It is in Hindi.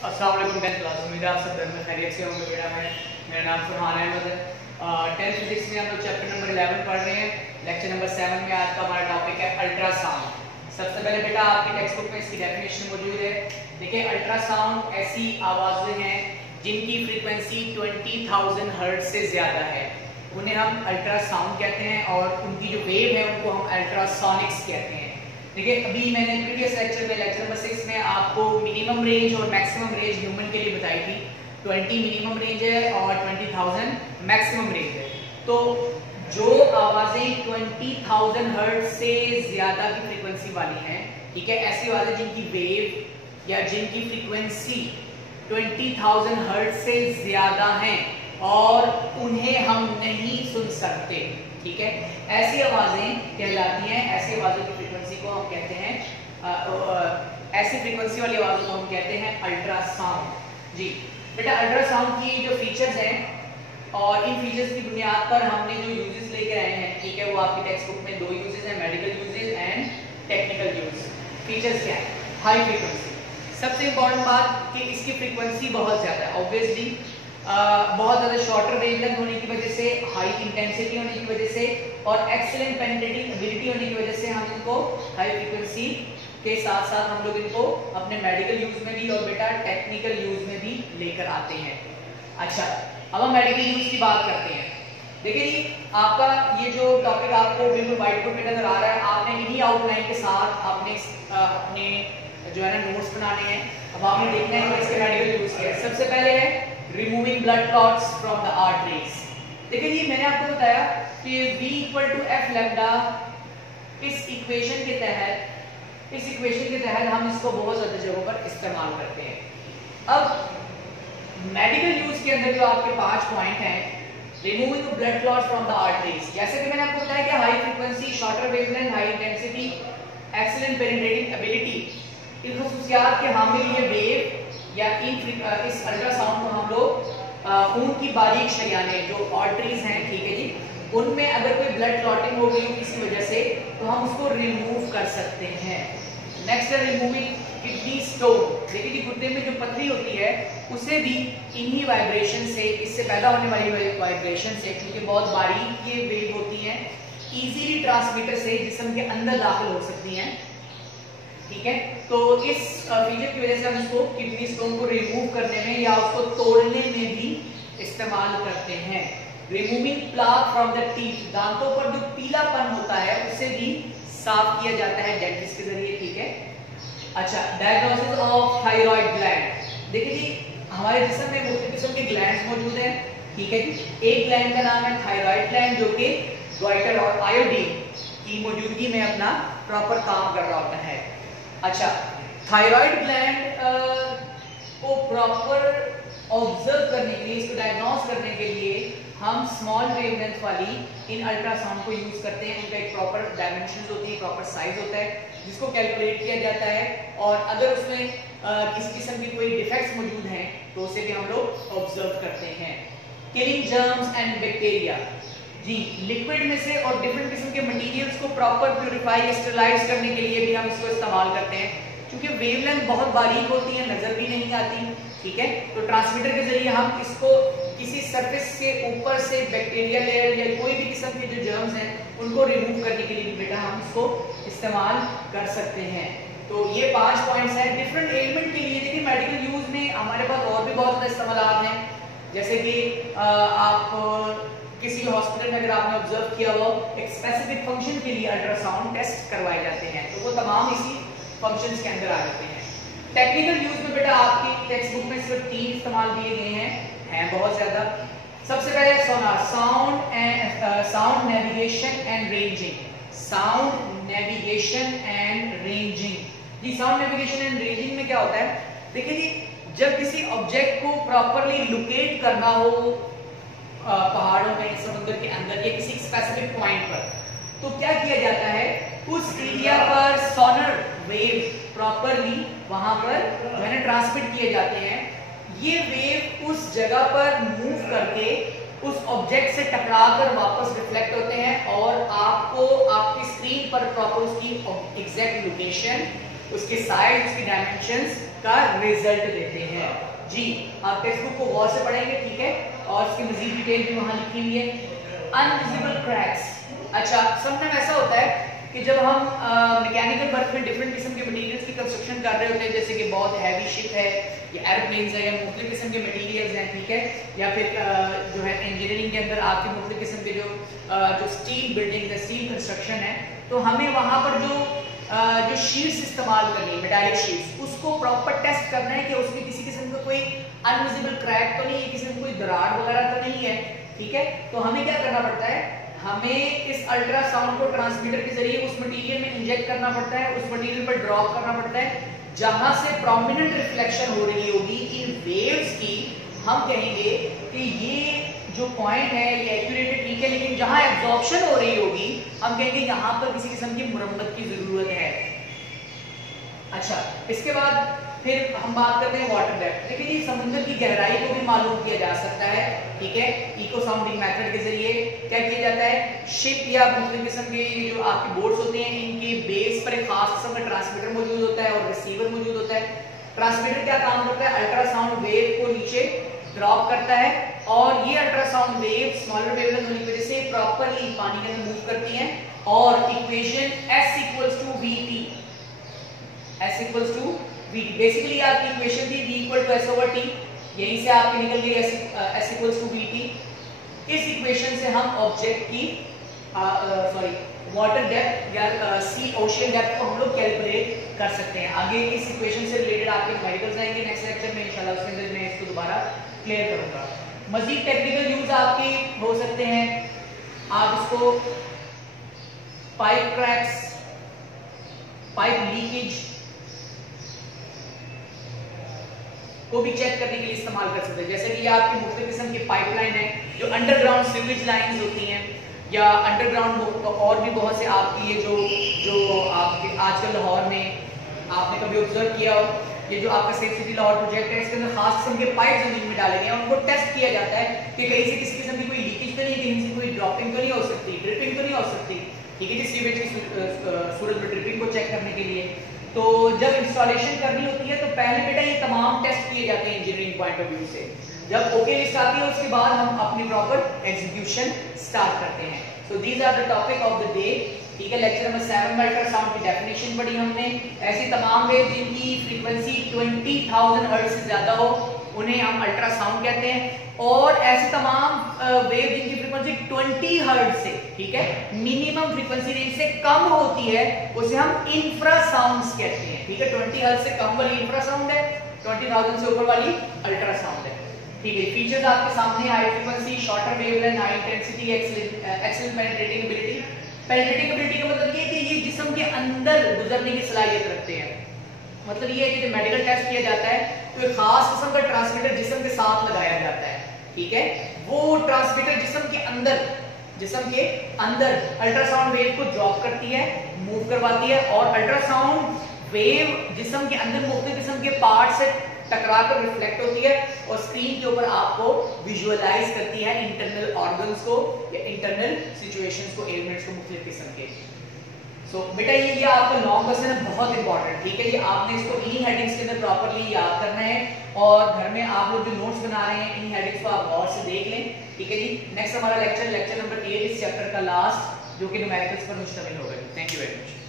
अस्सलाम वालेकुम टेंथ क्लास। उम्मीद है आप सब घर में खैरियत से होंगे। मेरा नाम फरहान अहमद है। टेंथ फिजिक्स में हम लोग चैप्टर नंबर 11 पढ़ रहे हैं। लेक्चर नंबर 7 में आज का हमारा टॉपिक है अल्ट्रासाउंड। सबसे पहले बेटा आपकी टेक्स्ट बुक में इसकी डेफिनेशन मौजूद है। देखिए, अल्ट्रासाउंड ऐसी आवाज़ें हैं जिनकी फ्रीक्वेंसी 20,000 हर्ट्ज से ज़्यादा है, उन्हें हम अल्ट्रासाउंड कहते हैं, और उनकी जो वेव है उनको हम अल्ट्रासोनिक्स कहते हैं। देखिए, अभी मैंने प्रीवियस लेक्चर में लेक्चर नंबर 6 में आपको मिनिमम रेंज और मैक्सिमम रेंज ह्यूमन के लिए बताई थी। 20 मिनिमम रेंज है और 20,000 मैक्सिमम रेंज है। तो जो आवाजें 20,000 हर्ट्ज से ज्यादा की फ्रीक्वेंसी वाली हैं, ठीक है, ऐसी आवाजें जिनकी वेव या जिनकी फ्रीक्वेंसी 20,000 हर्ट्ज से ज्यादा हैं और उन्हें हम नहीं सुन सकते, ठीक है, ऐसी आवाजें कहलाती हैं। ऐसी आवाजों की फ्रीक्वेंसी को हम कहते हैं, ऐसी फ्रीक्वेंसी वाली आवाजों को हम कहते हैं अल्ट्रासाउंड। जी बेटा, अल्ट्रासाउंड की जो फीचर्स हैं और इन फीचर्स की बुनियाद पर हमने जो यूजेस लेके आए हैं, ठीक है, वो आपकी टेक्स्ट बुक में 2 यूजेस हैं, medical uses and technical use. Features क्या है? High frequency. सबसे इंपॉर्टेंट बात कि इसकी फ्रीक्वेंसी बहुत ज्यादा है, ऑब्वियसली बहुत ज़्यादा शॉर्टर वेवलेंथ होने की वजह से, हाई इंटेंसिटी होने की वजह से और एक्सीलेंट पेनिट्रेटिंग एबिलिटी होने की वजह से हम इनको हाई फ्रीक्वेंसी के साथ साथ हम लोग इनको अपने मेडिकल यूज में भी और बेटा टेक्निकल यूज में भी लेकर आते हैं। अच्छा, अब हम मेडिकल यूज की बात करते हैं। देखिए जी, आपका ये जो टॉपिक आपको बिल्कुल व्हाइट बोर्ड पे नजर आ रहा है, आपने इन्हीं आउटलाइन के साथ अपने जो है ना नोट्स बनाने हैं। अब आपने देखना है कि इसके मेडिकल यूज क्या है। सबसे पहले है removing blood clots from the arteries. देखिए जी, मैंने आपको बताया कि V = F लैम्डा, इस इक्वेशन के तहत हम इसको बहुत ज्यादा जगहों पर इस्तेमाल करते हैं। अब मेडिकल यूज के अंदर जो आपके 5 पॉइंट हैं, removing blood clots from the arteries, जैसे कि मैंने आपको बताया कि high frequency, shorter wavelength, high intensity, excellent penetrating ability, इन खसूसियात के हामिल ये वेव या इस अल्ट्रासाउंड को हम लोग खून की बारीक शरियानें जो आर्टरीज हैं, ठीक है जी, उनमें अगर कोई ब्लड क्लॉटिंग हो गई हो किसी वजह से तो हम उसको रिमूव कर सकते हैं। नेक्स्ट है रिमूविंग किडनी स्टोन। देखिए जी, गुर्दे में जो पथरी होती है उसे भी इन्हीं वाइब्रेशन से, इससे पैदा होने वाली वाइब्रेशन से, क्योंकि बहुत बारीक ये वेव होती हैं, इजीली ट्रांसमीटर से जिस्म के अंदर दाखिल हो सकती हैं, ठीक है। तो इस फीचर की वजह से हम इसको किडनी स्टोन को रिमूव करने में या उसको तोड़ने में भी इस्तेमाल करते हैं। Removing plaque from the teeth, दांतों पर जो पीलापन होता है उसे भी साफ किया जाता है डेंटिस्ट के जरिए, ठीक है। अच्छा, डायग्नोसिस ऑफ थायराइड ग्लैंड। देखिए जी, हमारे जिस्म में मुख्तलिफ किस्म के ग्लैंड्स मौजूद हैं, ठीक है जी। एक ग्लैंड का नाम है थायराइड ग्लैंड, जो कि ग्वाइटर और आयोडीन की मौजूदगी में अपना प्रॉपर काम कर रहा होता है। अच्छा, थायराइड ग्लैंड को प्रॉपर ऑब्जर्व करने के लिए, इसको डायग्नोस करने के लिए हम स्मॉल वेवलेंथ वाली इन अल्ट्रासाउंड को यूज करते हैं। उनका एक प्रॉपर डायमेंशंस होती है, प्रॉपर साइज होता है, जिसको कैलकुलेट किया जाता है, और अगर उसमें किसी किस्म की कोई डिफेक्ट्स मौजूद हैं तो उसे भी हम लोग ऑब्जर्व करते हैं। Killing germs and bacteria. जी, लिक्विड में से और डिफरेंट किस्म के मटेरियल्स को प्रॉपर प्यूरिफाई, स्टरलाइज करने के लिए भी हम इसको इस्तेमाल करते हैं। क्योंकि वेवलेंथ बहुत बारीक होती है, नजर भी नहीं आती, ठीक है, तो ट्रांसमीटर के जरिए हम इसको किसी सरफेस के ऊपर से बैक्टीरिया लेयर या कोई भी किस्म के जो जर्म्स हैं उनको रिमूव करने के लिए भी बेटा हम इसको इस्तेमाल कर सकते हैं। तो ये 5 पॉइंट्स हैं डिफरेंट एलिमेंट के लिए। देखिए, मेडिकल यूज में हमारे पास और भी बहुत ज्यादा इस्तेमाल हैं, जैसे कि आप किसी हॉस्पिटल में अगर आपने ऑब्जर्व किया हो, एक स्पेसिफिक फंक्शन के लिए अल्ट्रासाउंड टेस्ट करवाए जाते हैं, तो वो तमाम इसी फंक्शंस के अंदर आ जाते हैं। टेक्निकल यूज में बेटा आपकी टेक्स्ट बुक में सिर्फ 3 इस्तेमाल दिए गए हैं बहुत ज्यादा। सबसे पहले sonar, sound navigation and ranging. Sound navigation and ranging. जी, साउंड नेविगेशन एंड रेंजिंग में क्या होता है? देखिए जी, जब किसी ऑब्जेक्ट को प्रॉपरली लोकेट करना हो पहाड़ों में, समुद्र के अंदर या किसी स्पेसिफिक पॉइंट पर, तो क्या किया जाता है, उस एरिया पर सोनर वेव प्रॉपरली वहां पर जो है ना ट्रांसमिट किए जाते हैं। ये वेव उस जगह पर मूव करके उस ऑब्जेक्ट से टकराकर वापस रिफ्लेक्ट होते हैं और आपको आपकी स्क्रीन पर प्रॉपर उसकी एग्जैक्ट लोकेशन उसके साइज, उसकी डायमेंशंस का रिजल्ट देते हैं। जी, आप टेक्स्ट बुक को गौर से पढ़ेंगे, ठीक है, और उसकी मजीद डिटेल भी वहां लिखी हुई है। अनविजिबल क्रैक्स, अच्छा समटाइम ऐसा होता है कि जब हम मैकेनिकल वर्क में डिफरेंट किस्म के मटेरियल्स की कंस्ट्रक्शन कर रहे होते हैं, जैसे कि बहुत हैवी शिप है या एयरप्लेन्स है या मुख्तलिफ किस्म के मटेरियल्स हैं, ठीक है, या फिर जो है इंजीनियरिंग के अंदर आपके मुख्तलिफ किस्म के जो स्टील बिल्डिंग है, स्टील कंस्ट्रक्शन है, तो हमें वहां पर जो शीट्स इस्तेमाल करनी है, मेटालिक शीट्स, उसको प्रॉपर टेस्ट करना है कि उसमें किसी किस्म का कोई अनविजिबल क्रैक तो नहीं है, किसी में कोई दरार वगैरह तो नहीं है, ठीक है। तो हमें क्या करना पड़ता है, हमें इस अल्ट्रासाउंड को ट्रांसमीटर के जरिए उस मटेरियल में इंजेक्ट करना पड़ता है, उस मटेरियल पर ड्रॉप करना पड़ता है, जहां से प्रोमिनेंट रिफ्लेक्शन हो रही होगी इन वेव्स की, हम कहेंगे कि ये जो पॉइंट है ये एक्यूरेट है, ठीक है, लेकिन जहां एब्जॉर्प्शन हो रही होगी हम कहेंगे यहां पर किसी किस्म की मुरम्मत की जरूरत है। अच्छा, इसके बाद फिर हम बात करते हैं वाटर डेप्थ। देखिए जी, समुद्र की गहराई को भी मालूम किया जा सकता है, ठीक है, इको साउंडिंग मेथड के जरिए। क्या किया जाता है, शिप या मुख्तलिफ किस्म के जो आपके बोट्स होते हैं, इनके बेस पर एक खास किस्म का ट्रांसमीटर मौजूद होता है और रिसीवर मौजूद होता है। ट्रांसमीटर क्या काम करता है, अल्ट्रासाउंड वेव को नीचे ड्रॉप करता है और ये अल्ट्रासाउंड वेव स्मॉलर वेवलेंथ होने की वजह से प्रॉपर्ली पानी के अंदर मूव करती हैं और equation S equals to VT, S equals to VT, basically आपकी इक्वेशन थी V equal to S over T, यहीं से आपकी निकल गई S equals to VT। इस इक्वेशन से हम ऑब्जेक्ट की वाटर डेप्थ या सी ओशियन डेप्थ को हम लोग कैलकुलेट कर सकते हैं। आगे इस इक्वेशन से रिलेटेड आपके न्यूमेरिकल्स आएंगे नेक्स्ट लेक्चर में इंशाल्लाह, उसके अंदर मैं इसको दोबारा क्लियर करूंगा। मजीद टेक्निकल यूज आपके हो सकते हैं, आप इसको पाइप क्रैक्स, पाइप लीकेज को भी चेक करने के लिए इस्तेमाल कर सकते हैं। जैसे कि ये आपकी मुख्तलिफ किस्म की पाइपलाइन है जो अंडरग्राउंड सीवेज लाइंस होती हैं, या अंडरग्राउंड और भी बहुत से आपकी ये जो आपके आजकल लाहौर में आपने कभी ऑब्जर्व किया हो, ये जो आपका सेफ सिटी लाहौर प्रोजेक्ट है, इसके अंदर खास किस्म के पाइप जमीन में डाले गए हैं, उनको टेस्ट किया जाता है कि कहीं से किसी किस्म की कोई लीकेज तो नहीं, कहीं से कोई ड्रॉपिंग तो नहीं हो सकती, ड्रिपिंग तो नहीं हो सकती, ठीक है जी, सीवेज की सूरत में ड्रिपिंग को चेक करने के लिए। तो जब इंस्टॉलेशन करनी होती है तो पहले बेटा ये तमाम टेस्ट किए जाते हैं इंजीनियरिंग पॉइंट ऑफ व्यू से। जब ओके लिस्ट आती है उसके बाद हम अपनी प्रॉपर एग्जीक्यूशन स्टार्ट करते हैं। So these are the topic of the day, ठीक है। लेक्चर नंबर 7 में अल्ट्रासाउंड की डेफिनेशन पढ़ी हमने। ऐसी तमाम वेव जिनकी फ्रीक्वेंसी 20,000 हर्ट्ज से ज्यादा हो उन्हें हम अल्ट्रासाउंड कहते हैं, और ऐसी तमाम वेव जिनकी फ्रीक्वेंसी 20 हर्ट्ज से, ठीक है, मिनिमम फ्रीक्वेंसी रेंज से कम होती है, उसे हम इंफ्रासाउंड्स कहते हैं, ठीक है। 20 हर्ट्ज से कम वाली इंफ्रासाउंड है, 20,000 से ऊपर वाली अल्ट्रासाउंड है, ठीक है। फीचर्स आपके सामने, high frequency, shorter wavelength, high intensity, excellent penetrating ability. Penetrating ability का मतलब ये है कि ये जिस्म के अंदर गुजरने की सलाहियत रखते हैं। मतलब ये है कि जब मेडिकल टेस्ट किया जाता है तो एक खास किस्म का ट्रांसमीटर जिस्म के साथ लगाया जाता है, ठीक है। वो ट्रांसमीटर जिस्म के अंदर अल्ट्रासाउंड वेव को ड्रॉप करती है, मूव करवाती है, और अल्ट्रासाउंड वेव जिस्म के अंदर मुख्तलिफ किस्म के पार्ट से टकराकर रिफ्लेक्ट होती है और स्क्रीन के ऊपर आपको विजुअलाइज करती है इंटरनल ऑर्गन्स को या इंटरनल सिचुएशंस को, एलिमेंट्स को, मुख्तलिफ किस्म के। सो बेटा ये आपका लॉन्ग क्वेश्चन है, बहुत इंपॉर्टेंट, ठीक है। ये आपने इसको इन्हीं हेडिंग्स के अंदर प्रॉपर्ली याद करना है और घर में आप लोग जो नोट्स बना रहे हैं इन हेडिंग्स को आप गौर से देख लें, ठीक है जी। नेक्स्ट हमारा लेक्चर नंबर 8 इस चैप्टर का लास्ट, जो कि न्यूमेरिकल्स पर मुश्तमिल होगा। Thank you very much.